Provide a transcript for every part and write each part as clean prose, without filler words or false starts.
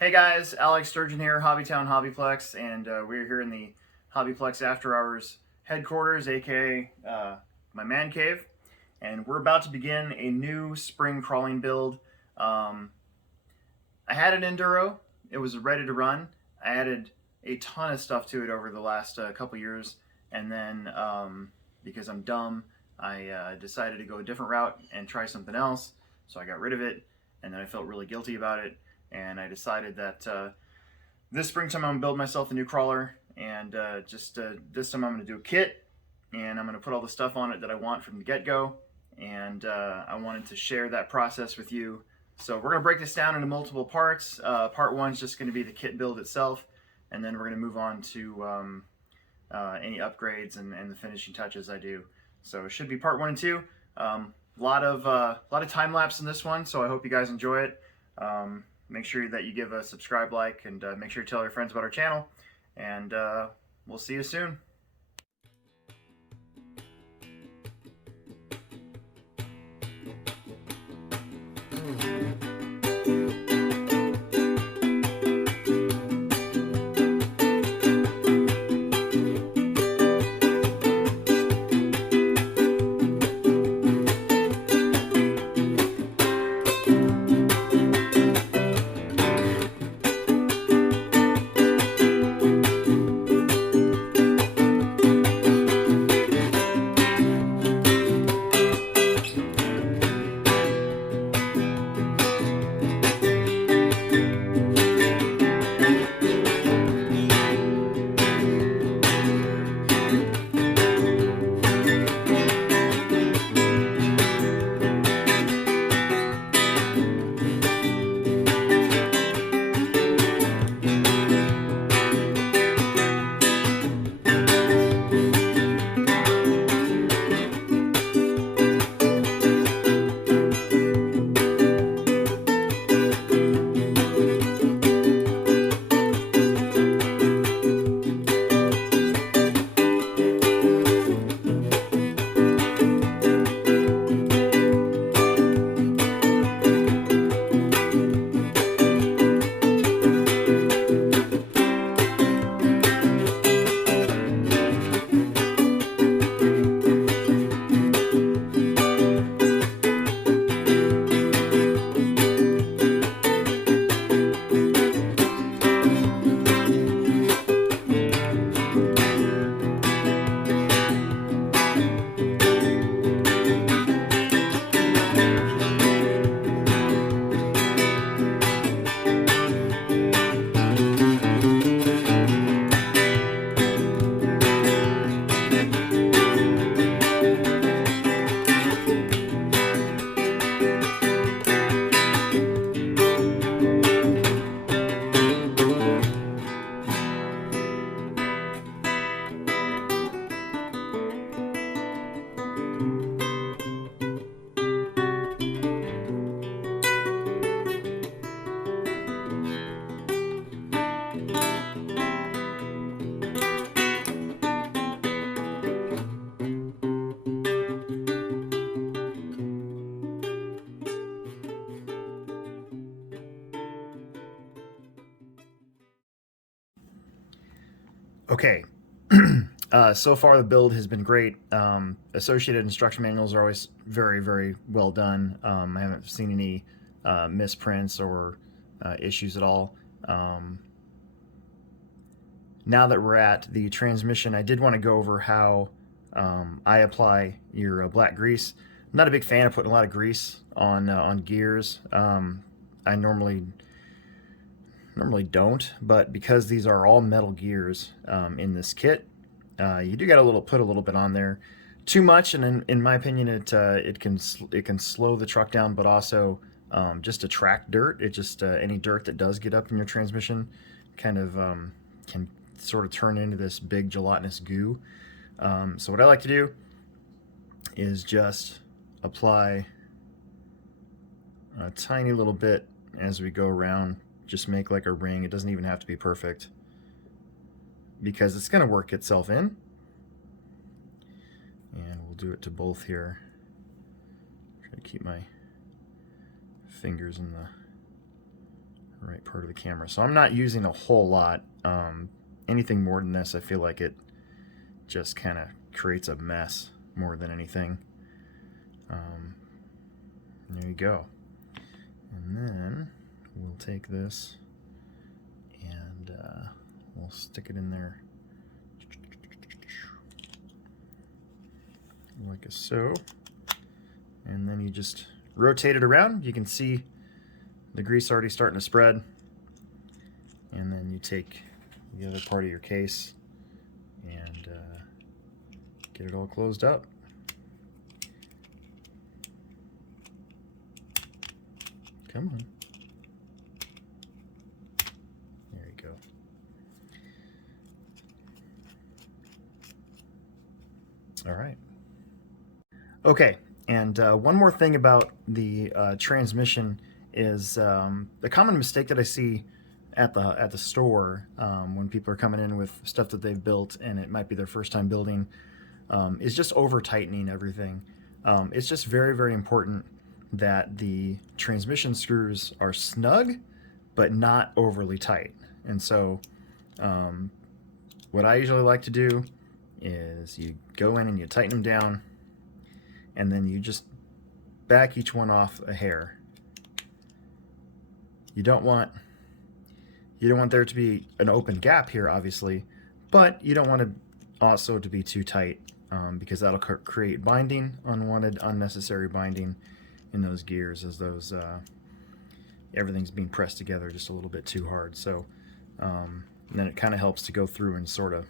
Hey guys, Alex Sturgeon here, HobbyTown HobbyPlex, and we're here in the HobbyPlex After Hours headquarters, aka my man cave, and we're about to begin a new spring crawling build. Um, I had an Enduro, it was ready to run. I added a ton of stuff to it over the last couple years, and then because I'm dumb, I decided to go a different route and try something else, so I got rid of it, and then I felt really guilty about it, and I decided that this springtime I'm gonna build myself a new crawler, and this time I'm gonna do a kit, and I'm gonna put all the stuff on it that I want from the get-go, and I wanted to share that process with you. So we're gonna break this down into multiple parts. Part one is just gonna be the kit build itself, and then we're gonna move on to any upgrades and the finishing touches I do. So it should be part one and two. Lot of time lapse in this one, so I hope you guys enjoy it. Make sure that you give a subscribe, like, and make sure to tell your friends about our channel. And we'll see you soon. Okay, so far the build has been great. Associated instruction manuals are always very, very well done. I haven't seen any misprints or issues at all. Now that we're at the transmission, I did want to go over how I apply your black grease. I'm not a big fan of putting a lot of grease on gears. I normally don't, but because these are all metal gears in this kit, you do got to put a little bit on there. Too much, and in my opinion, it can slow the truck down, but also just attract dirt. It just any dirt that does get up in your transmission kind of can sort of turn into this big gelatinous goo. So what I like to do is just apply a tiny little bit as we go around. Just make like a ring. It doesn't even have to be perfect because it's going to work itself in. And we'll do it to both here. Try to keep my fingers in the right part of the camera. So I'm not using a whole lot. Anything more than this, I feel like it just kind of creates a mess more than anything. There you go. And then we'll take this and we'll stick it in there like so. And then you just rotate it around. You can see the grease already starting to spread. And then you take the other part of your case and get it all closed up. Come on. There you go. All right. Okay, and one more thing about the transmission is the common mistake that I see at the store when people are coming in with stuff that they've built and it might be their first time building is just over tightening everything. It's just very, very important that the transmission screws are snug but not overly tight. And so what I usually like to do is you go in and you tighten them down, and then you just back each one off a hair. You don't want there to be an open gap here, obviously, but you don't want it also to be too tight because that'll create binding, unwanted, unnecessary binding in those gears as those everything's being pressed together just a little bit too hard. So then it kind of helps to go through and sort of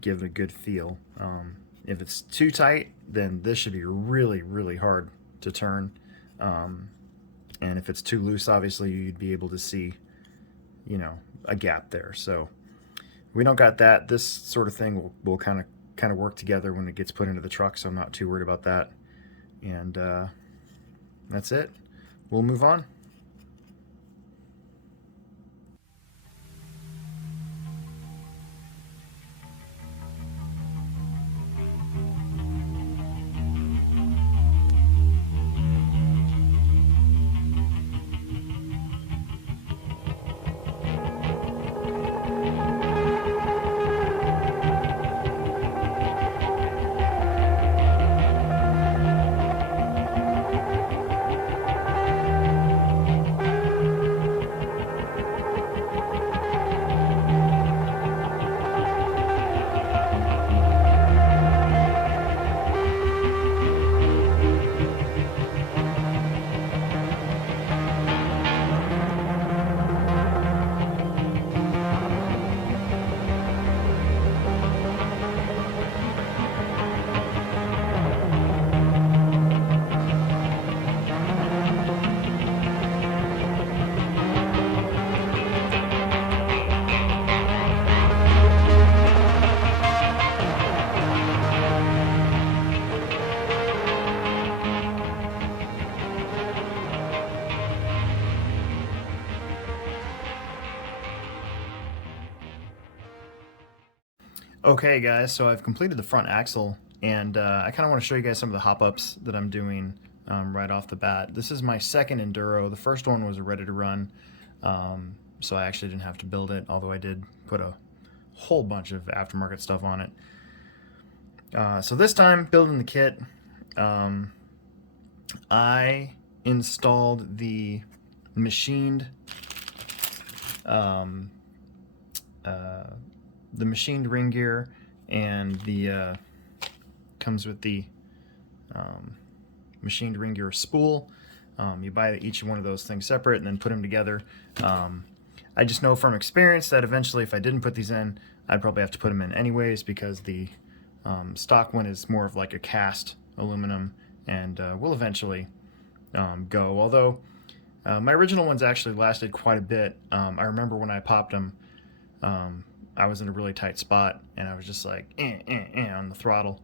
give it a good feel. If it's too tight, then this should be really, really hard to turn. And if it's too loose, obviously you'd be able to see, you know, a gap there. So we don't got that. This sort of thing will kind of work together when it gets put into the truck, so I'm not too worried about that. And that's it. We'll move on. Okay guys, so I've completed the front axle, and I kind of want to show you guys some of the hop-ups that I'm doing right off the bat. This is my second Enduro. The first one was ready to run, so I actually didn't have to build it, although I did put a whole bunch of aftermarket stuff on it. So this time, building the kit, I installed the machined ring gear, and the comes with the machined ring gear spool. You buy each one of those things separate and then put them together. I just know from experience that eventually if I didn't put these in, I'd probably have to put them in anyways, because the stock one is more of like a cast aluminum and will eventually go. Although my original ones actually lasted quite a bit. I remember when I popped them, I was in a really tight spot and I was just like on the throttle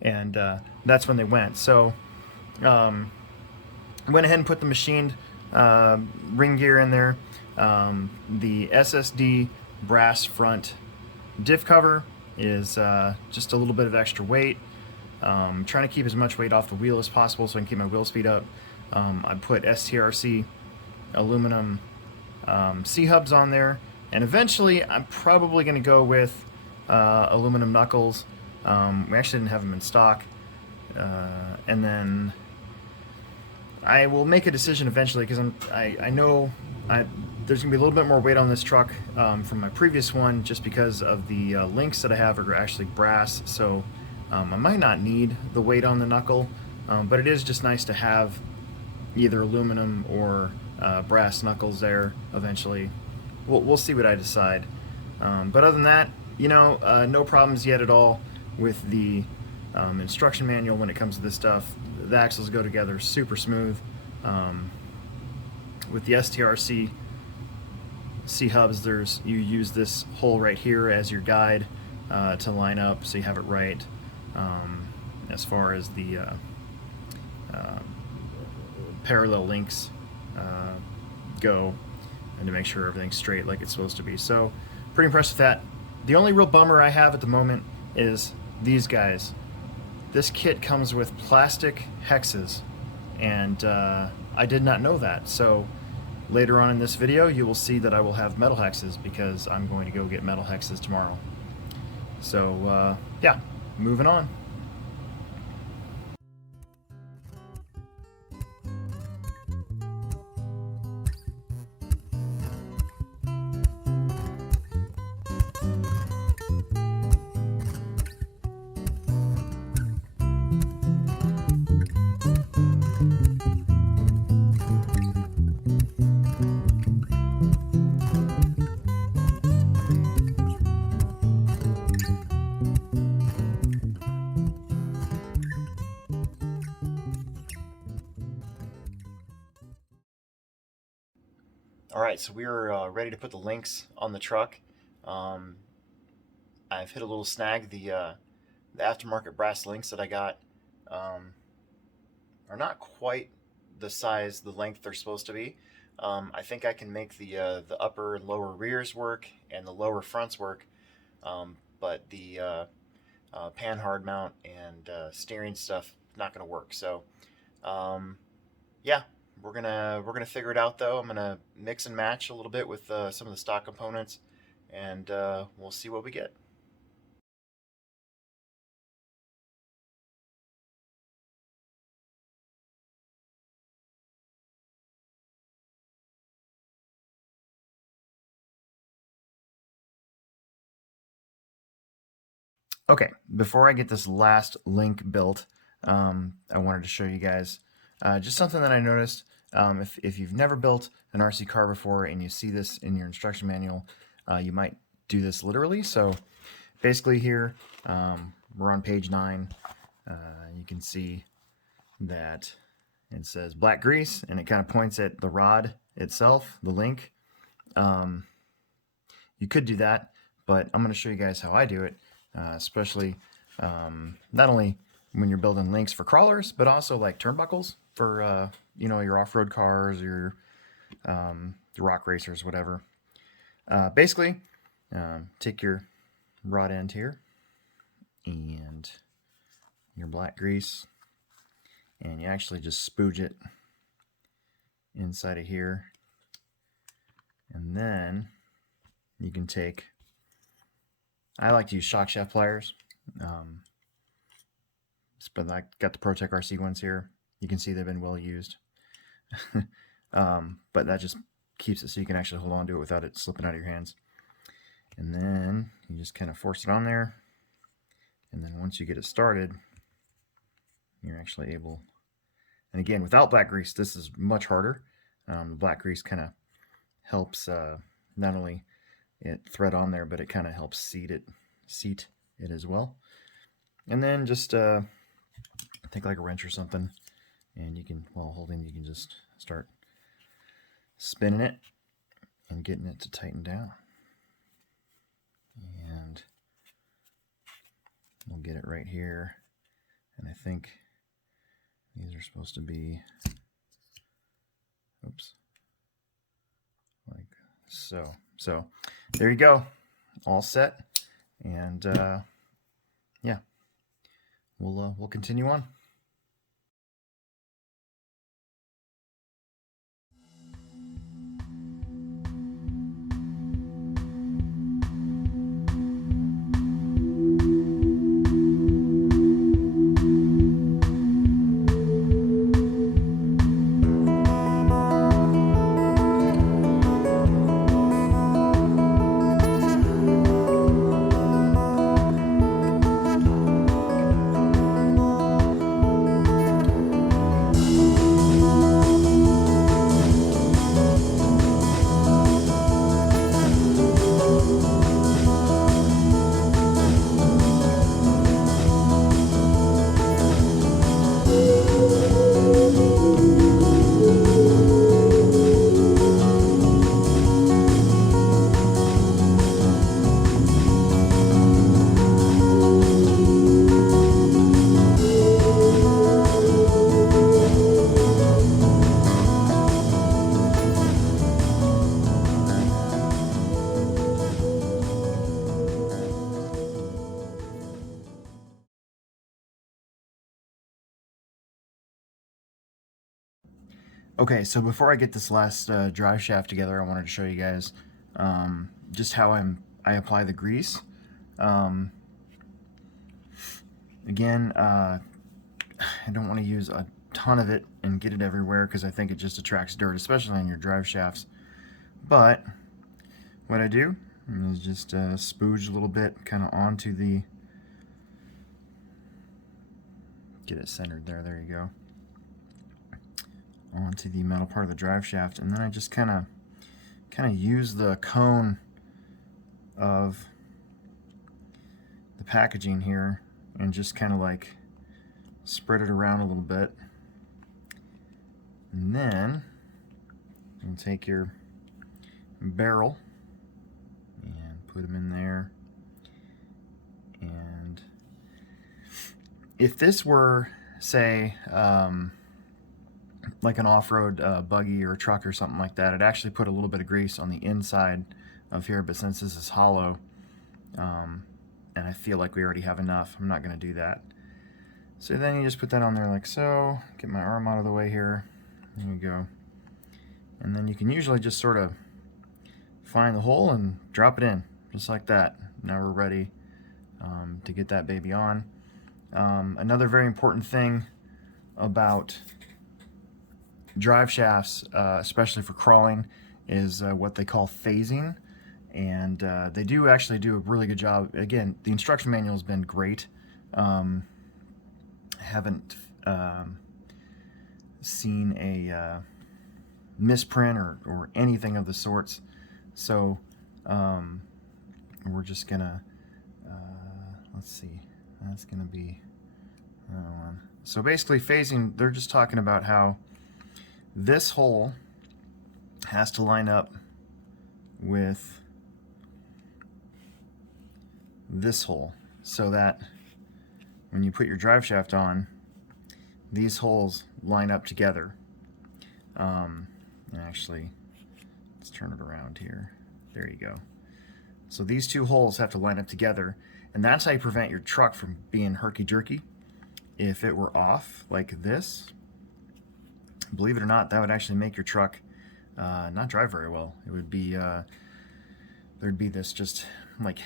and that's when they went. So I went ahead and put the machined ring gear in there. The SSD brass front diff cover is just a little bit of extra weight. Trying to keep as much weight off the wheel as possible so I can keep my wheel speed up. I put STRC aluminum C-hubs on there, and eventually I'm probably going to go with aluminum knuckles. We actually didn't have them in stock, and then I will make a decision eventually because I know there's gonna be a little bit more weight on this truck from my previous one, just because of the links that I have are actually brass, so I might not need the weight on the knuckle, but it is just nice to have either aluminum or brass knuckles there eventually. We'll see what I decide. But other than that, no problems yet at all with the instruction manual when it comes to this stuff. The axles go together super smooth. With the STRC C-hubs, you use this hole right here as your guide to line up so you have it right as far as the parallel links go, and to make sure everything's straight like it's supposed to be. So pretty impressed with that. The only real bummer I have at the moment is these guys. This kit comes with plastic hexes, and I did not know that. So later on in this video you will see that I will have metal hexes because I'm going to go get metal hexes tomorrow. So yeah, moving on. All right, so we are ready to put the links on the truck. I've hit a little snag. The aftermarket brass links that I got are not quite the length they're supposed to be. I think I can make the upper and lower rears work and the lower fronts work, but the pan hard mount and steering stuff not going to work. So yeah, we're gonna figure it out though. I'm gonna mix and match a little bit with some of the stock components, and we'll see what we get. Okay, before I get this last link built, I wanted to show you guys just something that I noticed. If you've never built an RC car before and you see this in your instruction manual, you might do this literally. So basically here, we're on page 9. You can see that it says black grease, and it kind of points at the rod itself, the link. You could do that, but I'm going to show you guys how I do it, especially not only when you're building links for crawlers, but also like turnbuckles for your off-road cars or your rock racers, whatever. Basically, take your rod end here and your black grease, and you actually just spooge it inside of here, and then you can take, I like to use shock shaft pliers, but I got the ProTech RC ones here. You can see they've been well used. But that just keeps it so you can actually hold on to it without it slipping out of your hands. And then you just kind of force it on there, and then once you get it started, you're actually able, and again, without black grease, this is much harder. The black grease kind of helps not only it thread on there, but it kind of helps seat it as well. And then just take like a wrench or something, and you can, while holding, you can just start spinning it and getting it to tighten down. And we'll get it right here, and I think these are supposed to be, oops, like so. So there you go, all set. And yeah, we'll continue on. Okay, so before I get this last drive shaft together, I wanted to show you guys just how I apply the grease. Again, I don't want to use a ton of it and get it everywhere because I think it just attracts dirt, especially on your drive shafts. But what I do is just spooge a little bit kind of onto the, get it centered there, there you go, onto the metal part of the drive shaft, and then I just kind of use the cone of the packaging here and just kind of like spread it around a little bit. And then you'll take your barrel and put them in there. And if this were, say, like an off-road buggy or a truck or something like that, I'd actually put a little bit of grease on the inside of here, but since this is hollow, and I feel like we already have enough, I'm not going to do that. So then you just put that on there like so, get my arm out of the way here, there you go. And then you can usually just sort of find the hole and drop it in, just like that. Now we're ready to get that baby on. Another very important thing about drive shafts, especially for crawling, is what they call phasing. And they do actually do a really good job. Again, the instruction manual has been great. Haven't seen a misprint or anything of the sorts. So we're just gonna, let's see, that's gonna be another one. So basically phasing, they're just talking about how this hole has to line up with this hole, so that when you put your drive shaft on, these holes line up together. And actually, let's turn it around here. There you go. So these two holes have to line up together, and that's how you prevent your truck from being herky-jerky. If it were off like this, believe it or not, that would actually make your truck not drive very well. It would be, there'd be this just like,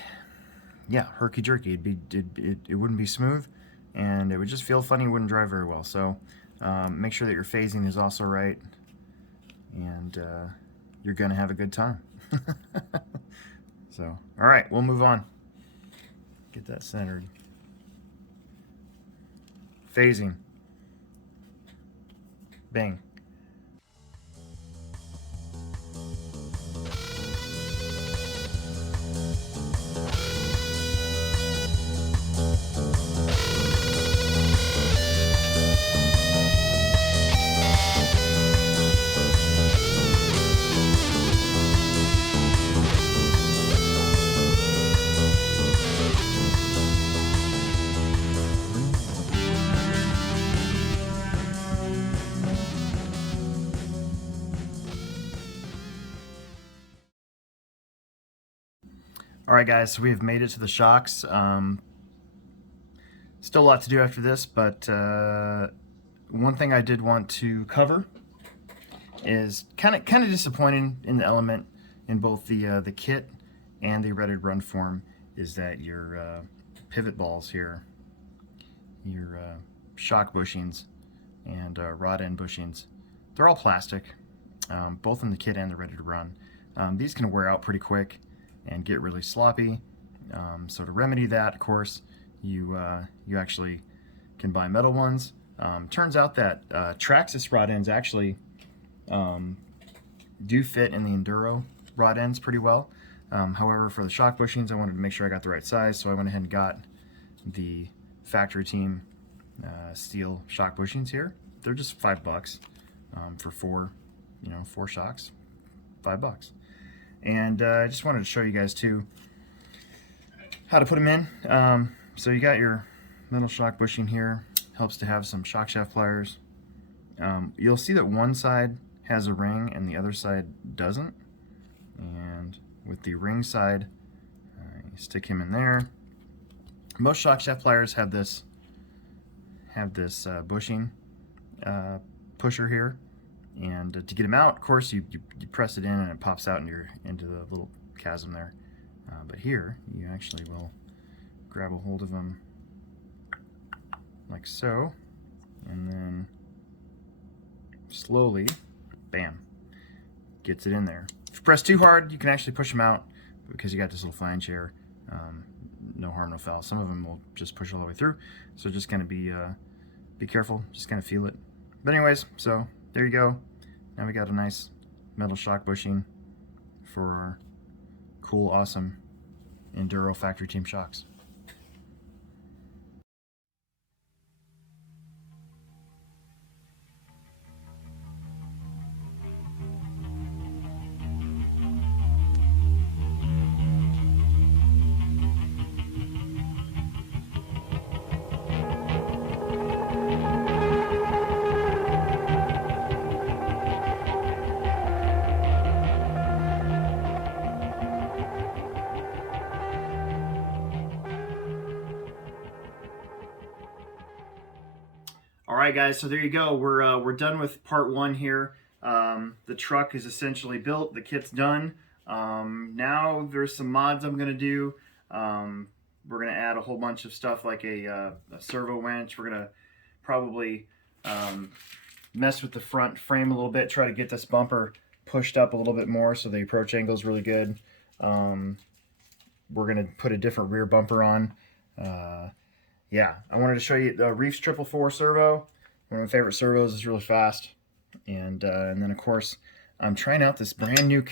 yeah, herky-jerky. It wouldn't be smooth, and it would just feel funny. It wouldn't drive very well. So make sure that your phasing is also right, and you're gonna have a good time. So, all right, we'll move on. Get that centered. Phasing. Bang. Alright guys, so we've made it to the shocks. Still a lot to do after this, but one thing I did want to cover is kind of disappointing in the element in both the kit and the Ready to Run form is that your pivot balls here, your shock bushings and rod end bushings, they're all plastic, both in the kit and the Ready to Run. These can wear out pretty quick and get really sloppy. So to remedy that, of course, you actually can buy metal ones. Turns out that Traxxas rod ends actually do fit in the Enduro rod ends pretty well. However, for the shock bushings, I wanted to make sure I got the right size, so I went ahead and got the factory team steel shock bushings here. They're just $5 for four shocks, $5. And I just wanted to show you guys too how to put them in. So you got your metal shock bushing here. Helps to have some shock shaft pliers. You'll see that one side has a ring and the other side doesn't. And with the ring side, you stick him in there. Most shock shaft pliers have this bushing pusher here, And to get them out, of course, you press it in and it pops out into the little chasm there. But here, you actually will grab a hold of them like so, and then slowly, bam, gets it in there. If you press too hard, you can actually push them out because you got this little flange here. No harm, no foul. Some of them will just push all the way through, so just kind of be careful, just kind of feel it. But anyways, so there you go. Now we got a nice metal shock bushing for our cool, awesome Enduro factory team shocks. All right, guys, so there you go. We're done with part one here. The truck is essentially built. The kit's done. Now there's some mods I'm going to do. We're going to add a whole bunch of stuff like a servo winch. We're going to probably mess with the front frame a little bit, try to get this bumper pushed up a little bit more so the approach angle is really good. We're going to put a different rear bumper on. Yeah, I wanted to show you the Reefs 444 servo. One of my favorite servos. Is really fast. And then, of course, I'm trying out this brand new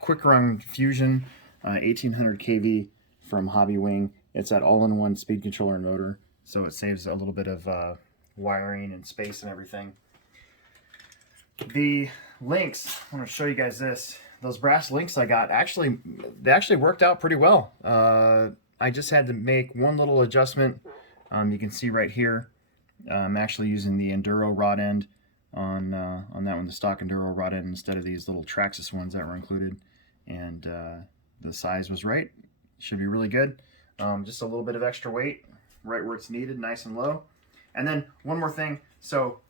Quick Run Fusion 1800 kV from Hobby Wing. It's that all-in-one speed controller and motor, so it saves a little bit of wiring and space and everything. The links, I want to show you guys this. Those brass links I got, they actually worked out pretty well. I just had to make one little adjustment. You can see right here, I'm actually using the Enduro rod end on that one, the stock Enduro rod end, instead of these little Traxxas ones that were included. And the size was right. Should be really good. Just a little bit of extra weight right where it's needed, nice and low. And then one more thing. So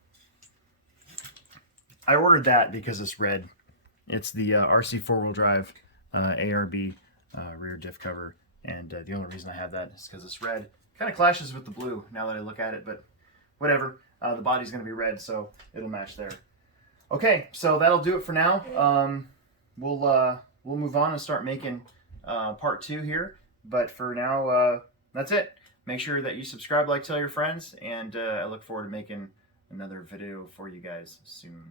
I ordered that because it's red. It's the RC four-wheel drive ARB rear diff cover. And the only reason I have that is because it's red. Kind of clashes with the blue now that I look at it, but whatever. The body's going to be red, so it'll match there. Okay, so that'll do it for now. We'll move on and start making part two here. But for now, that's it. Make sure that you subscribe, like, tell your friends, and I look forward to making another video for you guys soon.